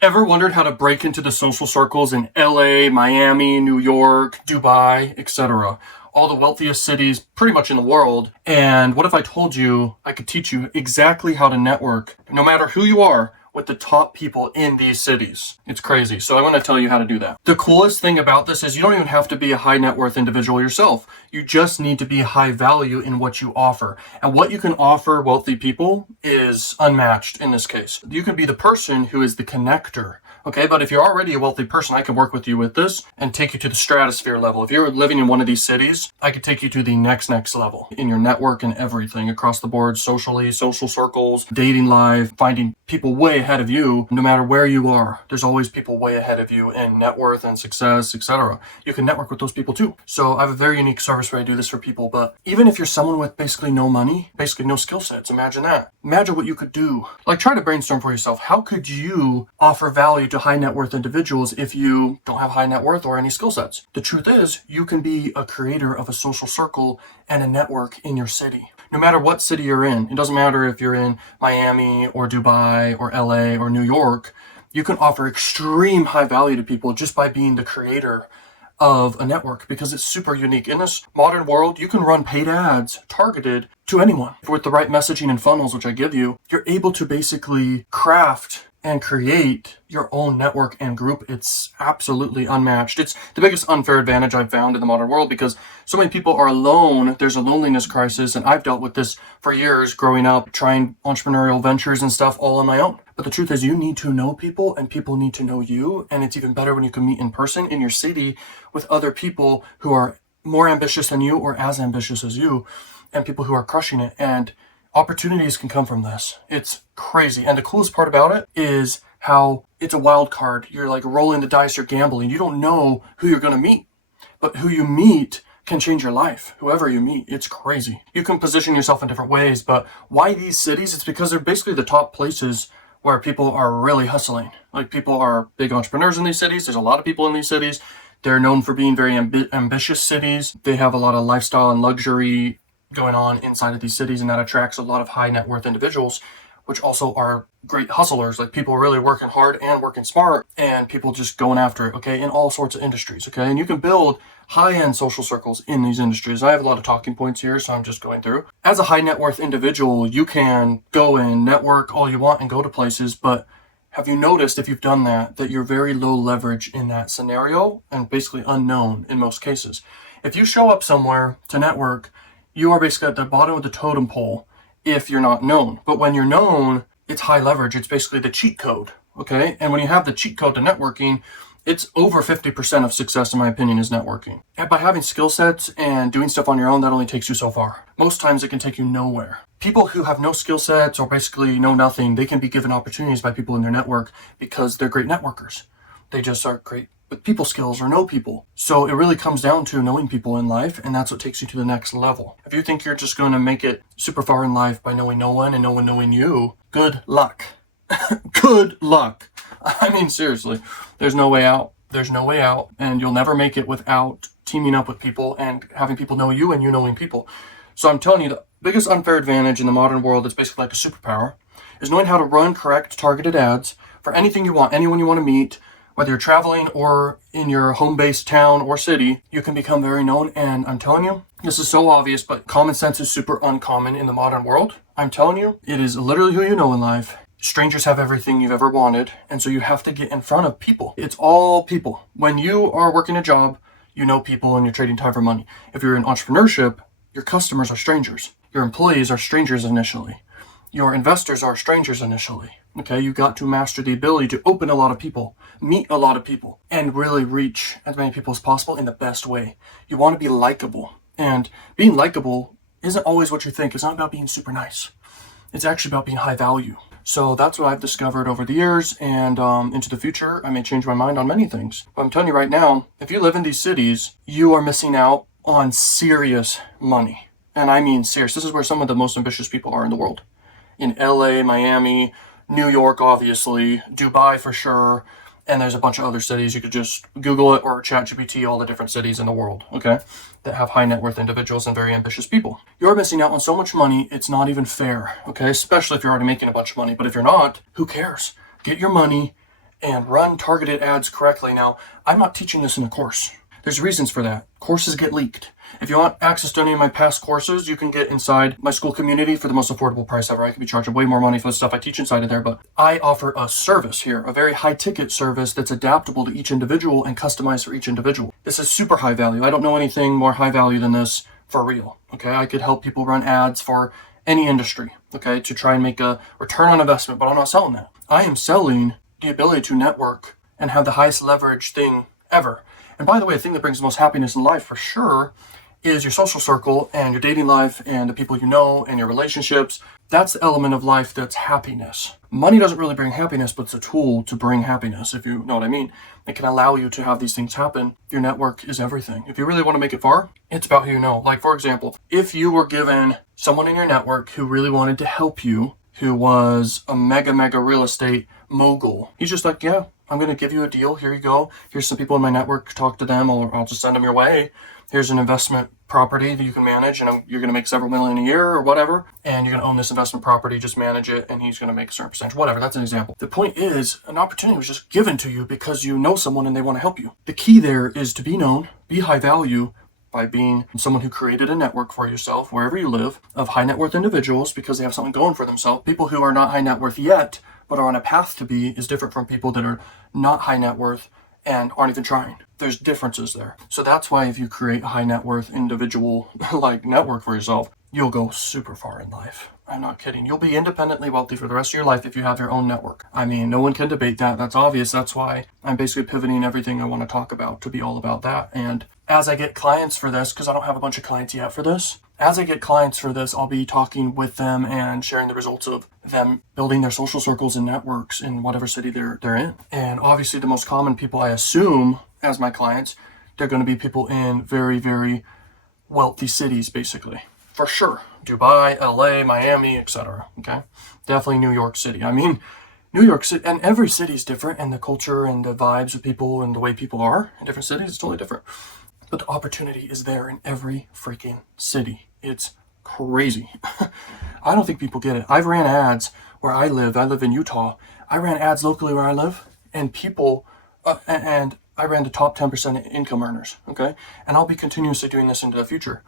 Ever wondered how to break into the social circles in LA, Miami, New York, Dubai, etc.? All the wealthiest cities pretty much in the world. And what if I told you I could teach you exactly how to network, no matter who you are, with the top people in these cities? It's crazy. So I want to tell you how to do that. The coolest thing about this is you don't even have to be a high net worth individual yourself. You just need to be high value in what you offer. And what you can offer wealthy people is unmatched in this case. You can be the person who is the connector. Okay, but if you're already a wealthy person, I can work with you with this and take you to the stratosphere level. If you're living in one of these cities, I could take you to the next level in your network and everything across the board, socially, social circles, dating life, finding people way ahead of you. No matter where you are, there's always people way ahead of you in net worth and success, etc. You can network with those people too. So I have a very unique service where I do this for people. But even if you're someone with basically no money, basically no skill sets, imagine that. Imagine what you could do. Like, try to brainstorm for yourself. How could you offer value to high net worth individuals if you don't have high net worth or any skill sets? The truth is, you can be a creator of a social circle and a network in your city. No matter what city you're in, it doesn't matter if you're in Miami or Dubai or LA or New York, you can offer extreme high value to people just by being the creator of a network, because it's super unique. In this modern world, you can run paid ads targeted to anyone. With the right messaging and funnels, which I give you, you're able to basically craft and create your own network and group. It's absolutely unmatched. It's the biggest unfair advantage I've found in the modern world, because so many people are alone. There's a loneliness crisis, and I've dealt with this for years growing up, trying entrepreneurial ventures and stuff all on my own. But the truth is, you need to know people and people need to know you. And it's even better when you can meet in person in your city with other people who are more ambitious than you or as ambitious as you, and people who are crushing it. And opportunities can come from this. It's crazy. And the coolest part about it is how it's a wild card. You're like rolling the dice, you're gambling. You don't know who you're going to meet, but who you meet can change your life. Whoever you meet, it's crazy. You can position yourself in different ways, but why these cities? It's because they're basically the top places where people are really hustling. Like, people are big entrepreneurs in these cities. There's a lot of people in these cities. They're known for being very ambitious cities. They have a lot of lifestyle and luxury going on inside of these cities, and that attracts a lot of high net worth individuals, which also are great hustlers, like people really working hard and working smart, and people just going after it, okay, in all sorts of industries, okay? And you can build high-end social circles in these industries. I have a lot of talking points here, so I'm just going through. As a high net worth individual, you can go and network all you want and go to places, but have you noticed, if you've done that, that you're very low leverage in that scenario and basically unknown in most cases? If you show up somewhere to network, you are basically at the bottom of the totem pole if you're not known. But when you're known, it's high leverage. It's basically the cheat code, okay? And when you have the cheat code to networking, it's over 50% of success, in my opinion, is networking. And by having skill sets and doing stuff on your own, that only takes you so far. Most times it can take you nowhere. People who have no skill sets or basically know nothing, they can be given opportunities by people in their network because they're great networkers. They just are great with people skills or know people. So it really comes down to knowing people in life, and that's what takes you to the next level. If you think you're just going to make it super far in life by knowing no one and no one knowing you, good luck. Good luck. I mean, seriously, there's no way out. There's no way out, and you'll never make it without teaming up with people and having people know you and you knowing people. So I'm telling you, the biggest unfair advantage in the modern world, it's basically like a superpower, is knowing how to run correct targeted ads for anything you want, anyone you want to meet. Whether you're traveling or in your home-based town or city, you can become very known. And I'm telling you, this is so obvious, but common sense is super uncommon in the modern world. I'm telling you, it is literally who you know in life. Strangers have everything you've ever wanted, and so you have to get in front of people. It's all people. When you are working a job, you know people and you're trading time for money. If you're in entrepreneurship, your customers are strangers. Your employees are strangers initially. Your investors are strangers initially. Okay, you got to master the ability to open a lot of people, meet a lot of people, and really reach as many people as possible in the best way. You want to be likable, and being likable isn't always what you think. It's not about being super nice. It's actually about being high value. So that's what I've discovered over the years, and into the future, I may change my mind on many things. But I'm telling you right now, if you live in these cities, you are missing out on serious money. And I mean serious. This is where some of the most ambitious people are in the world. In LA, Miami, New York, obviously, Dubai for sure, and there's a bunch of other cities. You could just Google it or ChatGPT all the different cities in the world, okay, that have high net worth individuals and very ambitious people. You're missing out on so much money, it's not even fair, okay, especially if you're already making a bunch of money. But if you're not, who cares? Get your money and run targeted ads correctly. Now, I'm not teaching this in a course. There's reasons for that. Courses get leaked. If you want access to any of my past courses, you can get inside my school community for the most affordable price ever. I can be charging way more money for the stuff I teach inside of there, but I offer a service here, a very high ticket service that's adaptable to each individual and customized for each individual. This is super high value. I don't know anything more high value than this for real. Okay, I could help people run ads for any industry, okay, to try and make a return on investment, but I'm not selling that. I am selling the ability to network and have the highest leverage thing ever. And by the way, the thing that brings the most happiness in life for sure is your social circle and your dating life and the people you know and your relationships. That's the element of life that's happiness. Money doesn't really bring happiness, but it's a tool to bring happiness, if you know what I mean. It can allow you to have these things happen. Your network is everything. If you really want to make it far, it's about who you know. Like, for example, if you were given someone in your network who really wanted to help you, who was a mega real estate mogul, he's just like, yeah, I'm going to give you a deal. Here you go. Here's some people in my network. Talk to them, or I'll just send them your way. Here's an investment property that you can manage, and you're going to make several million a year or whatever, and you're going to own this investment property, just manage it, and he's going to make a certain percentage, whatever. That's an example. The point is, an opportunity was just given to you because you know someone and they want to help you. The key there is to be known, be high value, by being someone who created a network for yourself wherever you live of high net worth individuals because they have something going for themselves. People who are not high net worth yet but are on a path to be is different from people that are not high net worth and aren't even trying. There's differences there. So that's why if you create a high net worth individual like network for yourself, you'll go super far in life. I'm not kidding. You'll be independently wealthy for the rest of your life if you have your own network. I mean, no one can debate that. That's obvious. That's why I'm basically pivoting everything I want to talk about to be all about that. And as I get clients for this, because I don't have a bunch of clients yet for this, as I get clients for this, I'll be talking with them and sharing the results of them building their social circles and networks in whatever city they're in. And obviously the most common people I assume as my clients, they're going to be people in very wealthy cities, basically. For sure. Dubai, LA, Miami, etc. Okay? Definitely New York City. I mean, New York City, and every city is different, and the culture and the vibes of people and the way people are in different cities is totally different. But the opportunity is there in every freaking city. It's crazy. I don't think people get it. I've ran ads where I live. I live in Utah. I ran ads locally where I live, and people, and I ran the top 10% income earners, okay? And I'll be continuously doing this into the future.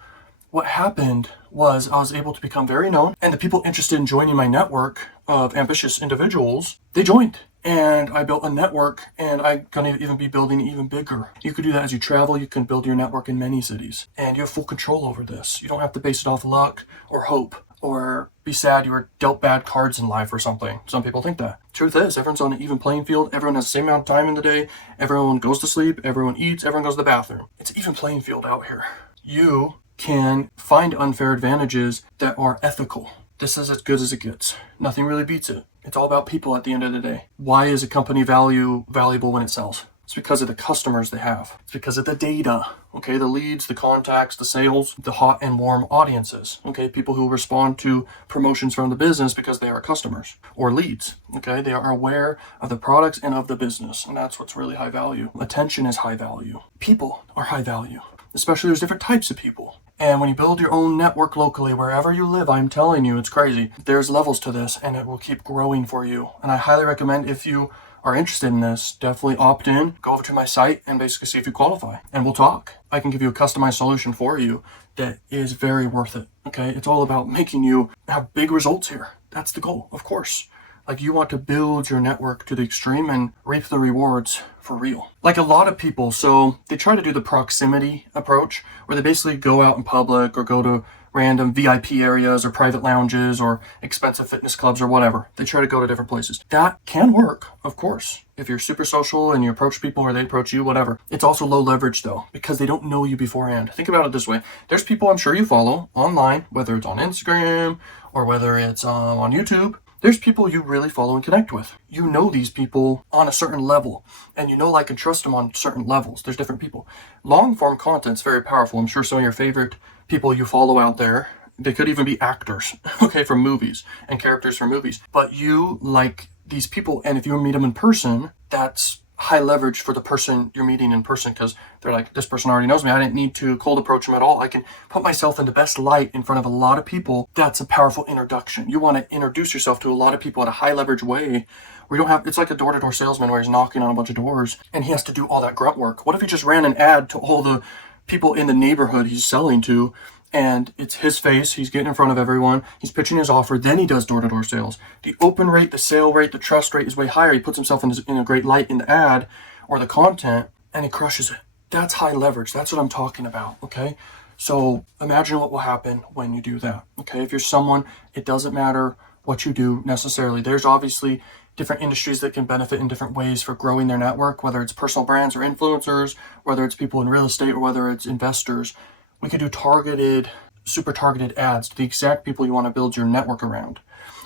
What happened was I was able to become very known, and the people interested in joining my network of ambitious individuals, they joined. And I built a network, and I'm going to even be building even bigger. You could do that as you travel. You can build your network in many cities, and you have full control over this. You don't have to base it off luck or hope or be sad you were dealt bad cards in life or something. Some people think that. Truth is, everyone's on an even playing field. Everyone has the same amount of time in the day. Everyone goes to sleep. Everyone eats. Everyone goes to the bathroom. It's an even playing field out here. You can find unfair advantages that are ethical. This is as good as it gets. Nothing really beats it. It's all about people at the end of the day. Why is a company valuable when it sells? It's because of the customers they have. It's because of the data, okay? The leads, the contacts, the sales, the hot and warm audiences, okay? People who respond to promotions from the business because they are customers or leads, okay? They are aware of the products and of the business, and that's what's really high value. Attention is high value. People are high value. Especially there's different types of people. And when you build your own network locally, wherever you live, I'm telling you, it's crazy. There's levels to this, and it will keep growing for you. And I highly recommend, if you are interested in this, definitely opt in, go over to my site and basically see if you qualify. And we'll talk. I can give you a customized solution for you that is very worth it, okay? It's all about making you have big results here. That's the goal, of course. Like, you want to build your network to the extreme and reap the rewards for real. Like a lot of people, so they try to do the proximity approach where they basically go out in public or go to random VIP areas or private lounges or expensive fitness clubs or whatever. They try to go to different places. That can work, of course. If you're super social and you approach people or they approach you, whatever. It's also low leverage though, because they don't know you beforehand. Think about it this way. There's people I'm sure you follow online, whether it's on Instagram or whether it's on YouTube. There's people you really follow and connect with. You know these people on a certain level, and you know, like, and trust them on certain levels. There's different people. Long form content's very powerful. I'm sure some of your favorite people you follow out there, they could even be actors, okay, from movies and characters from movies. But you like these people, and if you meet them in person, that's high leverage for the person you're meeting in person, because they're like, this person already knows me. I didn't need to cold approach them at all. I can put myself in the best light in front of a lot of people. That's a powerful introduction. You want to introduce yourself to a lot of people in a high leverage way where you don't have, it's like a door-to-door salesman where he's knocking on a bunch of doors and he has to do all that grunt work. What if he just ran an ad to all the people in the neighborhood he's selling to, and it's his face, he's getting in front of everyone, he's pitching his offer, then he does door-to-door sales. The open rate, the sale rate, the trust rate is way higher. He puts himself in a great light in the ad or the content, and he crushes it. That's high leverage. That's what I'm talking about, okay? So imagine what will happen when you do that, okay? If you're someone, it doesn't matter what you do necessarily. There's obviously different industries that can benefit in different ways for growing their network, whether it's personal brands or influencers, whether it's people in real estate, or whether it's investors. We could do targeted, super targeted ads to the exact people you want to build your network around.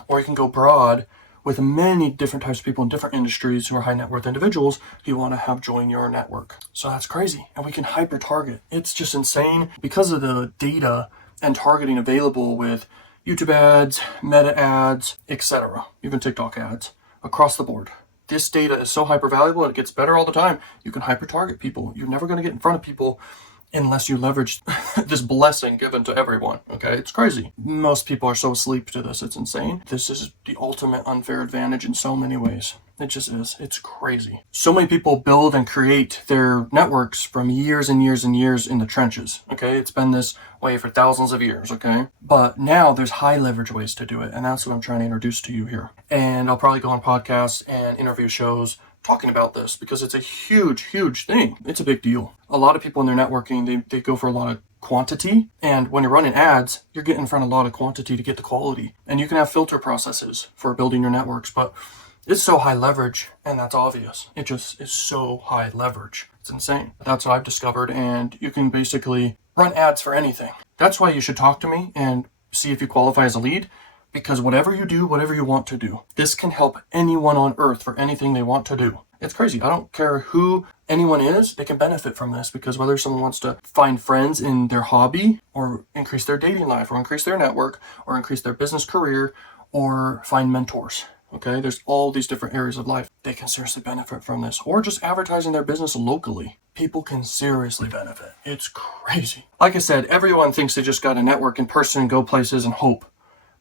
Or you can go broad with many different types of people in different industries who are high net worth individuals who you want to have join your network. So that's crazy. And we can hyper target. It's just insane because of the data and targeting available with YouTube ads, Meta ads, etc., even TikTok ads across the board. This data is so hyper valuable and it gets better all the time. You can hyper target people. You're never going to get in front of people unless you leverage this blessing given to everyone, okay? It's crazy. Most people are so asleep to this, it's insane. This is the ultimate unfair advantage in so many ways. It just is. It's crazy. So many people build and create their networks from years and years and years in the trenches, okay? It's been this way for thousands of years, okay? But now there's high leverage ways to do it, and that's what I'm trying to introduce to you here. And I'll probably go on podcasts and interview shows talking about this because it's a huge, huge thing. It's a big deal. A lot of people in their networking, they go for a lot of quantity. And when you're running ads, you're getting in front of a lot of quantity to get the quality. And you can have filter processes for building your networks, but it's so high leverage, and that's obvious. It just is so high leverage. It's insane. That's what I've discovered, and you can basically run ads for anything. That's why you should talk to me and see if you qualify as a lead. Because whatever you do, whatever you want to do, this can help anyone on earth for anything they want to do. It's crazy. I don't care who anyone is, they can benefit from this, because whether someone wants to find friends in their hobby or increase their dating life or increase their network or increase their business career or find mentors. Okay, there's all these different areas of life. They can seriously benefit from this, or just advertising their business locally. People can seriously benefit. It's crazy. Like I said, everyone thinks they just got to network in person and go places and hope.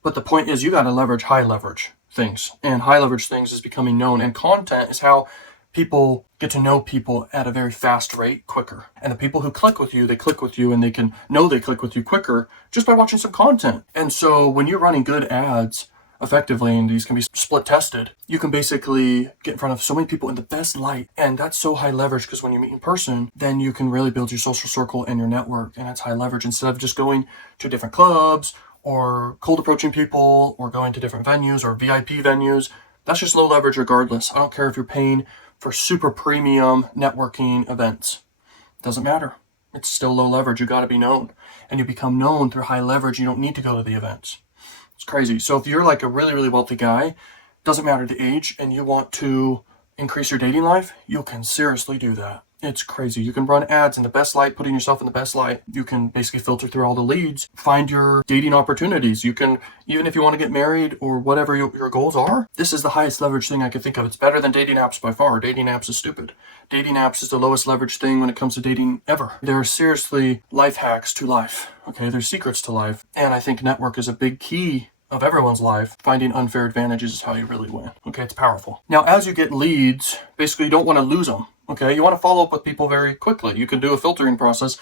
But the point is, you got to leverage high leverage things, and high leverage things is becoming known, and content is how people get to know people at a very fast rate, quicker. And the people who click with you, they click with you, and they can know they click with you quicker just by watching some content. And so when you're running good ads effectively, and these can be split tested, you can basically get in front of so many people in the best light. And that's so high leverage, because when you meet in person, then you can really build your social circle and your network, and it's high leverage instead of just going to different clubs or cold approaching people or going to different venues or VIP venues. That's just low leverage regardless. I don't care if you're paying for super premium networking events. Doesn't matter. It's still low leverage. You got to be known, and you become known through high leverage. You don't need to go to the events. It's crazy. So if you're like a really, really wealthy guy, doesn't matter the age, and you want to increase your dating life, you can seriously do that. It's crazy. You can run ads in the best light, putting yourself in the best light. You can basically filter through all the leads, find your dating opportunities. You can, even if you want to get married or whatever your goals are, this is the highest leverage thing I could think of. It's better than dating apps by far. Dating apps is stupid. Dating apps is the lowest leverage thing when it comes to dating ever. There are seriously life hacks to life. Okay, there's secrets to life. And I think network is a big key of everyone's life. Finding unfair advantages is how you really win. Okay, it's powerful. Now, as you get leads, basically you don't want to lose them. Okay, you want to follow up with people very quickly. You can do a filtering process,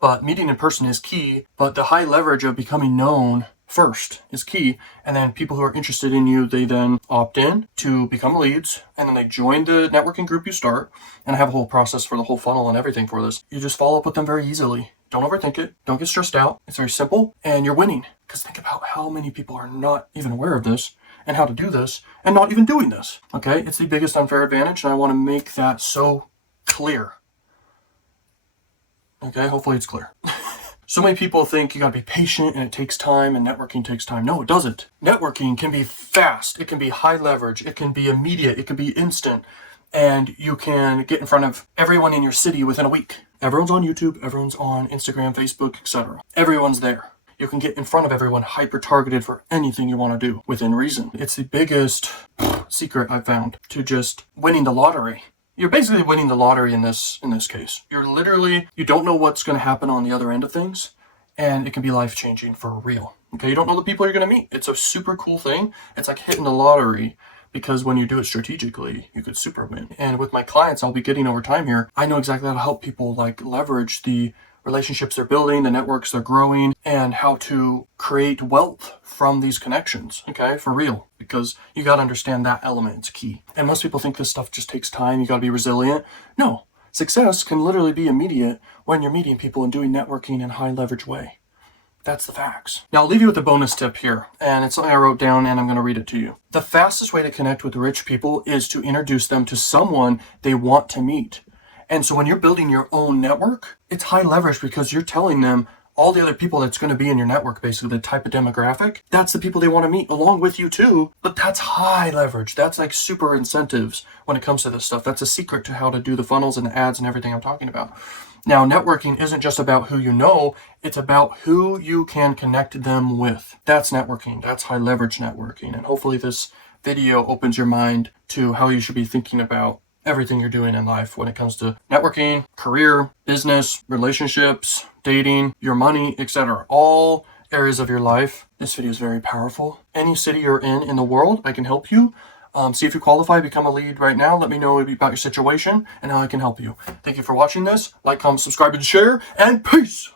but meeting in person is key. But the high leverage of becoming known first is key. And then people who are interested in you, they then opt in to become leads, and then they join the networking group you start. And I have a whole process for the whole funnel and everything for this. You just follow up with them very easily. Don't overthink it. Don't get stressed out. It's very simple, and you're winning. Because think about how many people are not even aware of this and how to do this and not even doing this. Okay, it's the biggest unfair advantage, and I want to make that so clear. Okay, hopefully it's clear. So many people think you gotta be patient and it takes time and networking takes time. No, it doesn't. Networking can be fast. It can be high leverage. It can be immediate. It can be instant. And you can get in front of everyone in your city within a week. Everyone's on YouTube. Everyone's on Instagram, Facebook, etc. Everyone's there. You can get in front of everyone hyper-targeted for anything you want to do within reason. It's the biggest secret I've found to just winning the lottery. You're basically winning the lottery in this case. You're literally, you don't know what's going to happen on the other end of things, and it can be life-changing for real. Okay, you don't know the people you're going to meet. It's a super cool thing. It's like hitting the lottery, because when you do it strategically, you could super win. And with my clients I'll be getting over time here, I know exactly how to help people like leverage the relationships they're building, the networks they're growing, and how to create wealth from these connections, okay, for real, because you got to understand that element. It's key. And most people think this stuff just takes time, you got to be resilient. No, success can literally be immediate when you're meeting people and doing networking in a high leverage way. That's the facts. Now I'll leave you with a bonus tip here, and it's something I wrote down and I'm going to read it to you. The fastest way to connect with rich people is to introduce them to someone they want to meet. And so when you're building your own network, it's high leverage because you're telling them all the other people that's going to be in your network, basically the type of demographic, that's the people they want to meet along with you too. But that's high leverage. That's like super incentives when it comes to this stuff. That's a secret to how to do the funnels and the ads and everything I'm talking about. Now, networking isn't just about who you know, it's about who you can connect them with. That's networking. That's high leverage networking. And hopefully this video opens your mind to how you should be thinking about everything you're doing in life when it comes to networking, career, business, relationships, dating, your money, etc. All areas of your life. This video is very powerful. Any city you're in the world, I can help you. See if you qualify, become a lead right now. Let me know about your situation and how I can help you. Thank you for watching this. Like, comment, subscribe, and share, and peace!